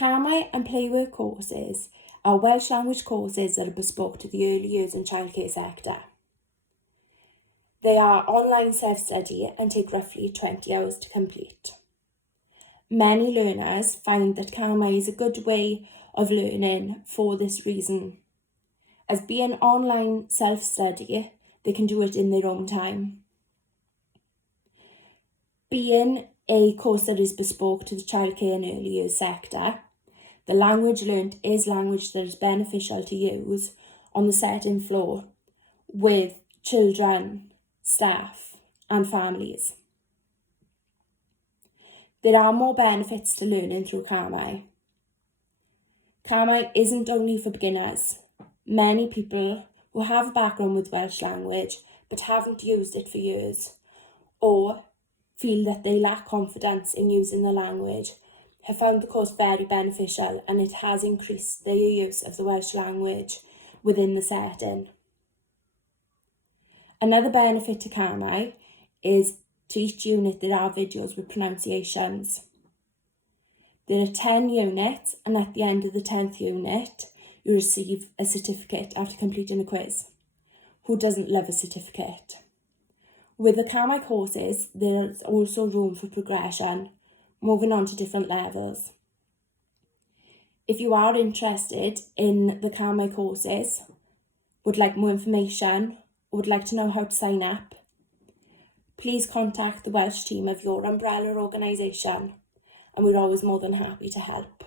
Camau and Playwork courses are Welsh language courses that are bespoke to the early years and childcare sector. They are online self-study and take roughly 20 hours to complete. Many learners find that Camau is a good way of learning for this reason. As being online self-study, they can do it in their own time. Being a course that is bespoke to the childcare and early years sector, the language learnt is language that is beneficial to use on the setting floor with children, staff and families. There are more benefits to learning through Camau. Camau isn't only for beginners. Many people who have a background with Welsh language but haven't used it for years, or feel that they lack confidence in using the language, have found the course very beneficial, and it has increased their use of the Welsh language within the setting. Another benefit to Camau is to each unit there are videos with pronunciations. There are 10 units, and at the end of the 10th unit, you receive a certificate after completing a quiz. Who doesn't love a certificate? With the Camau courses, there's also room for progression, moving on to different levels. If you are interested in the Camau courses, would like more information, or would like to know how to sign up, please contact the Welsh team of your umbrella organisation, and we're always more than happy to help.